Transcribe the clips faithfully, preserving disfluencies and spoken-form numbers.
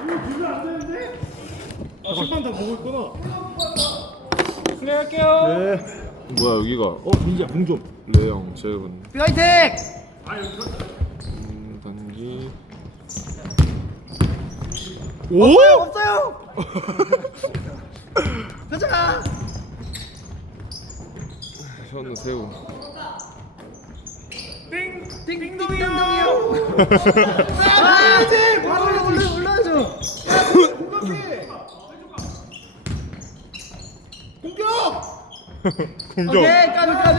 아, 심판 다 보고 있구나. 플레이할게요. 네. 뭐야 여기가? 어 민지야 공 좀. 레영 제분. 화이팅! 음, 단기. 오! 없어요. 가자. 현우 세우. 띵! 띵띵띵동이요. 아, 아, 이제 바로 올려 올려줘. 공격! 공격. 오케이, 까비 까비.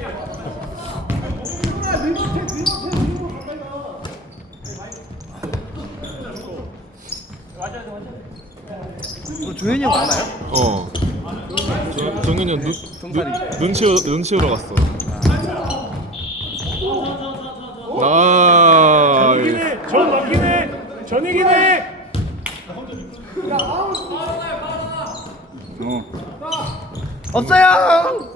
어, 조현이 형 많아요? 어. 정- 정현이 형 눈, 눈, 눈치 눈 치우러 갔어. 나. 이기네! 전 막히네! 전 이기네! 없어요.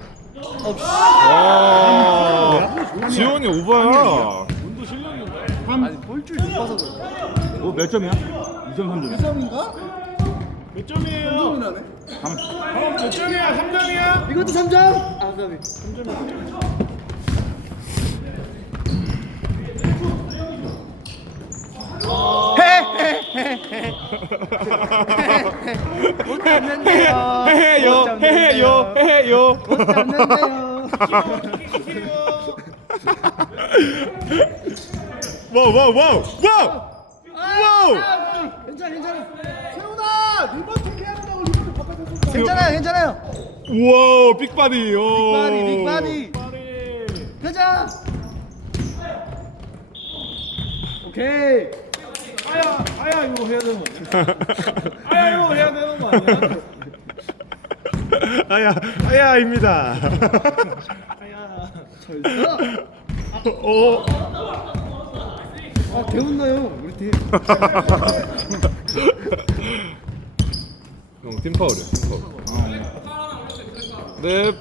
와. 지원이 오바야. 운도 실력인가? 아니 볼줄 못 봐서 그래. 뭐몇 점이야? 이 점 삼 점이야. 점인가? 몇 점이에요? 점이나네. 형, 몇 점이야? 삼 점이야? 이것도 삼 점. 아, 까비. 삼 점이야. 못 잡는데요. 해요 해요 해요. 못 잡는데요. 와우 와우 와우 와우 와우. 괜찮아 괜찮아. 세훈아! 리버 체크해야 된다고 리버 바깥에서 괜찮아요 괜찮아요. 우와 빅바디. 오. 빅바디 빅바디. 빨리! 가자. 오케이. 아야! 아야 이거 해야 되는 거 아니야? 아야 이거 해야 되는 거 아니야? 아야 아야입니다. 아야 절사. 어. 아 개운나요 우리 팀. 형 팀파울이야 팀파울. 네.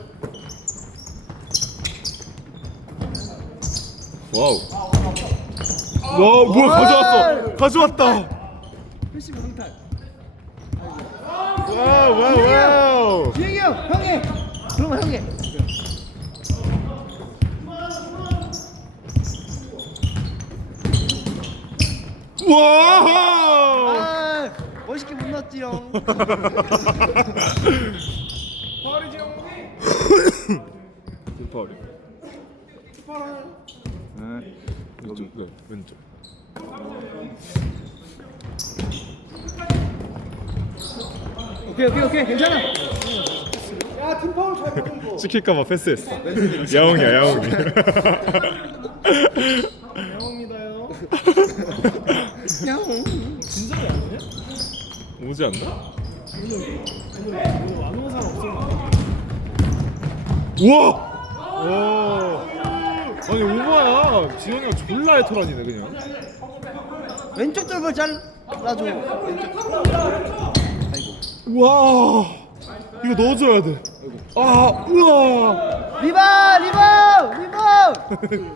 와우. 와 뭐야 가져왔어. 가져왔다. 패시브 상탈. 와우 와우 와우. 지혁이 형 형이. 그러면 형이. 와. 아 멋있게 못 넣었지롱. 파울이지 형? 팀파울이. 네. 왼쪽 네 왼쪽. 오케이 오케이 오케이 괜찮아. 야 팀파울 잘 보는 거 찍힐까봐 패스했어. 야옹이야 야옹이. 영웅이다요 형. 진작에 안 오냐? 오지 않나? 오늘 오늘 안 오는 사람 없어 우와. 와. 아니 오바야. 지현이가 졸라 해토라니네 그냥. 왼쪽 돌볼 잘라줘. 왼쪽. 와. 이거 넣어줘야 돼. 아 우와. 리바 리바 리바.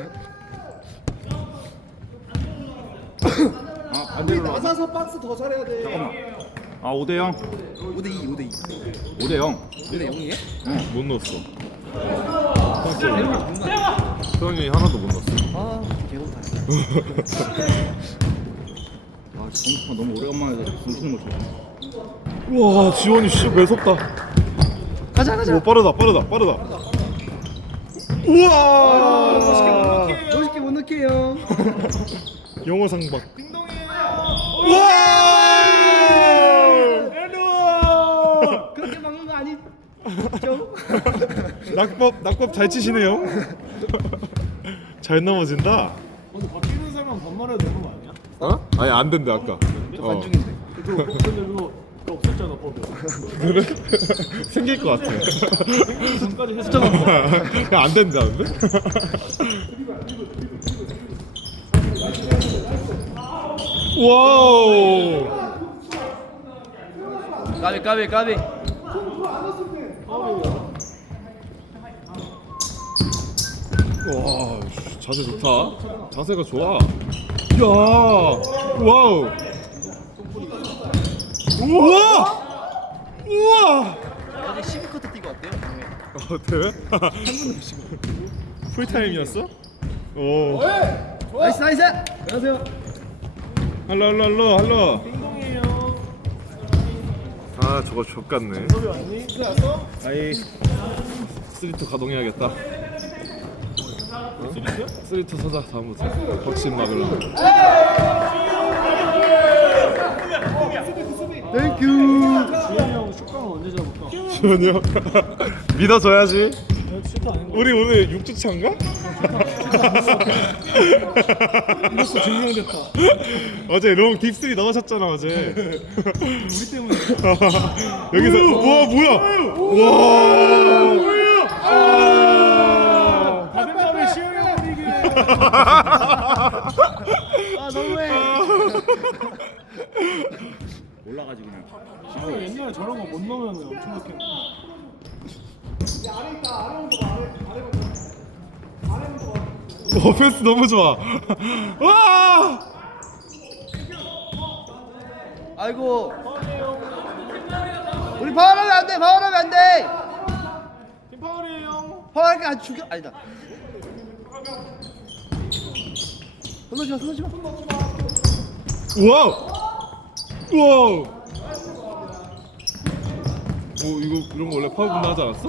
아 반대로 나와. 나사서 박스 더 잘해야 돼 잠깐만. 아 오 대 영. 오 대 이 오 대 이. 오 대 영. 오 대 영이에요? 못 넣었어. 소영이 하나도 못 넣었어. 아 개고파. 아 정말 너무 오래간만에 훔치는 거 좋아. 와 지원이 진짜 매섭다. 가자 가자. 오 빠르다 빠르다 빠르다. 우와. 멋있게 못 넣게요. 영어 상박. 띵동이에요 우와. 엘루 그렇게 막는 거 아니죠? 낙법 낙법 잘 치시네요. 잘 넘어진다. 오늘 바뀌는 사람 반말해도 되는 거 아니야? 어? 아니 안 된대 아까. 어. 관중인데. 그거 근데 그거 그거 없었잖아 법이 그래? 생길 것 같아. 전까지 했었잖아 그냥 안 된다는데? 와우. 까비 까비 까비. 와 자세 좋다. 자세가 좋아. 야 와우. 우와! 우와! 어제 십이 쿼터 뛰고 왔대요. 어, 대회? 한 번도 쉬고. 풀타임이었어? 오. 나이스 나이스. 안녕하세요. 할로 할로 할로 할로. 띵동이에요. 아 저거 족같네. 소리 왔니? 그래 왔어? 아이 쓰리투 가동해야겠다. 쓰리야? 쓰리투 서자 다음부터 확신 막으려. 땡큐. 지현이 형 슛강은 언제 잡을까? 지원이 형 믿어줘야지. 슛도 아닌 거. 우리 오늘 육 주 차인가? 이로써 증명됐다. 어제 롱 딥스리 넣으셨잖아 어제. 우리 때문에. 여기서 우와 뭐야? 와. 다들 시원해 이게. 아 너무해. 올라가지고 그냥. 시원이 옛날에 저런 거 못 넣으면 엄청 좋겠네. 와 패스 너무 좋아. 와. 아이고. 우리 파울하면 안 돼. 파울하면 안 돼. 팀 파울이에요. 파울하니까 아주 죽여. 아니다. 손 넣지 마. 손 넣지 마. 와우. 와우. 오 이거 이런 거 원래 파울 분다 하지 않았어?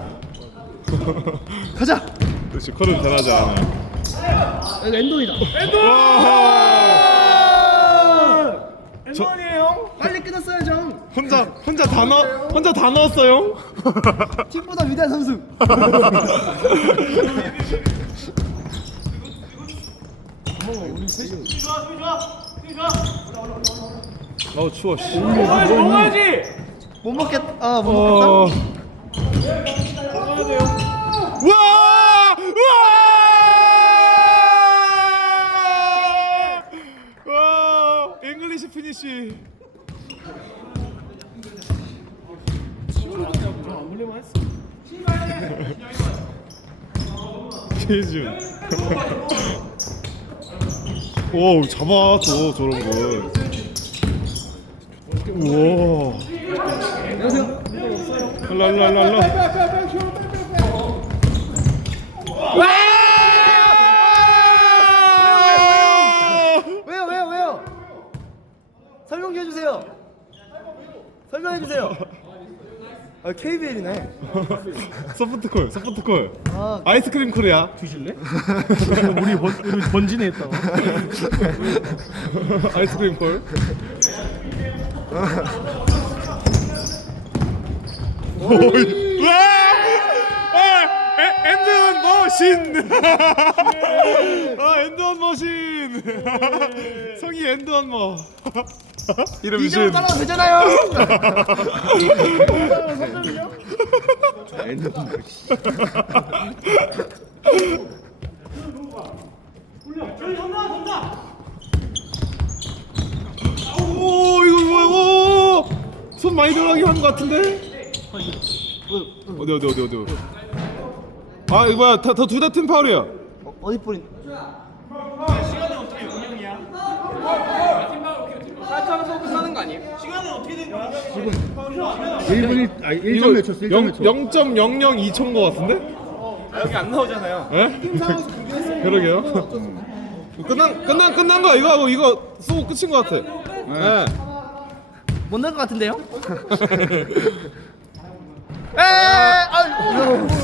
가자. 역시 컬은 변하지 않아. 이거 엔돈이다. 와. 엔번이에요. 빨리 끊었어야죠. 혼자 혼자 다 넣 혼자 다 넣었어요. 팀보다 위대한 선수. 우리 셋이. 아우 추워. 씨. 먹어야지 먹어야지. 못 먹겠. 아못 어. 먹겠다. 먹어야 돼요. 와! 와! 와! 잉글리시 피니쉬. 좀안 물리만 했어. 최준. 오, 잡아 저 저런 거. 우와. 안녕하세요. 할라 할라 할라 할라. 왜요 왜요 왜요? 설명 좀 해주세요. 설명해 주세요. 아 케이비엘이네. 소프트콜, 소프트콜. 아 아이스크림 콜이야. 뒤질래? 우리 번 우리 번진에 했다고. 아이스크림 콜. 오이. 와! 아, 에- 엔드원 머신. 아, 엔드원 머신. 성이 엔드원 머. 이름 이대로 신. 따라도 되잖아요. 오, 이거 뭐야? 오! 손 많이 들어가게 한 것 같은데? 어디 어디 어디 어디? 아, 이거 뭐야? 다둘 다 팀 파울이야. 어, 어디 뿌린? 일 분 일, 아니 일 점 몇 초? 일 점 몇 초? 영 점 영영이 초인 것 같은데? 여기 안 나오잖아요. 예? 그러게요. 끝난 끝난 끝난 거 이거 하고 이거 쏘고 끝인 것 같아. 예. 못 넣을 것 같은데요? 에, 아,